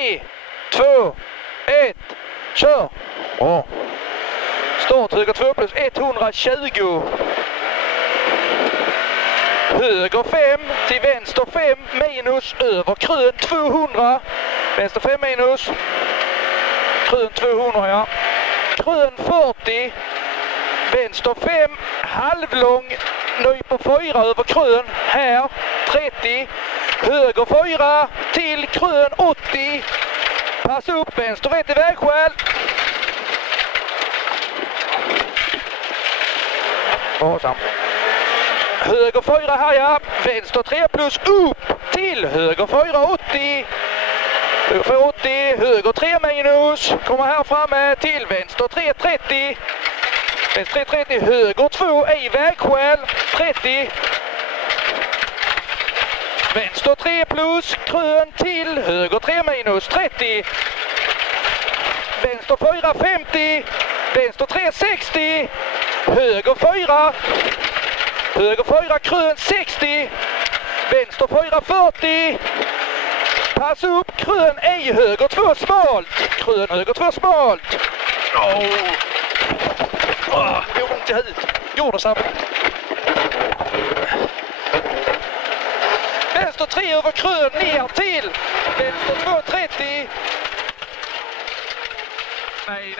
3, 2, 1, kör! Bra. Start höger 2 plus 120. Höger 5 till vänster 5 minus över krön 200. Vänster 5 minus. Krön 200, ja. Krön 40. Vänster 5 halvlång. Nyper 4 över krön. Här 30. Höger 4 till krön 80. Pass upp vänster 1 i vägskäl. Varsam. Höger 4 här, ja. Vänster 3 plus upp till höger 4 80. Höger 4 80, höger 3 minus. Kommer här framme till vänster 3 30. Vänster 3 30, höger 2 i vägskäl 30. Vänster 3 plus, krön till höger 3 minus 30. Vänster 4 50. Vänster 3 60. Höger 4. Höger 4 krön 60. Vänster 4 40. Pass upp krön i höger 2 smalt. Krön höger 2 smalt. Det gjorde ont i huvudet. Gjorde samma. Vänster 3 över krön ner till. Vänster 2 30. Nej.